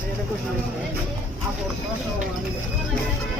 আপনি এটা কোশ্চেন আছে আপনারা সবাই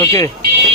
¿Lo?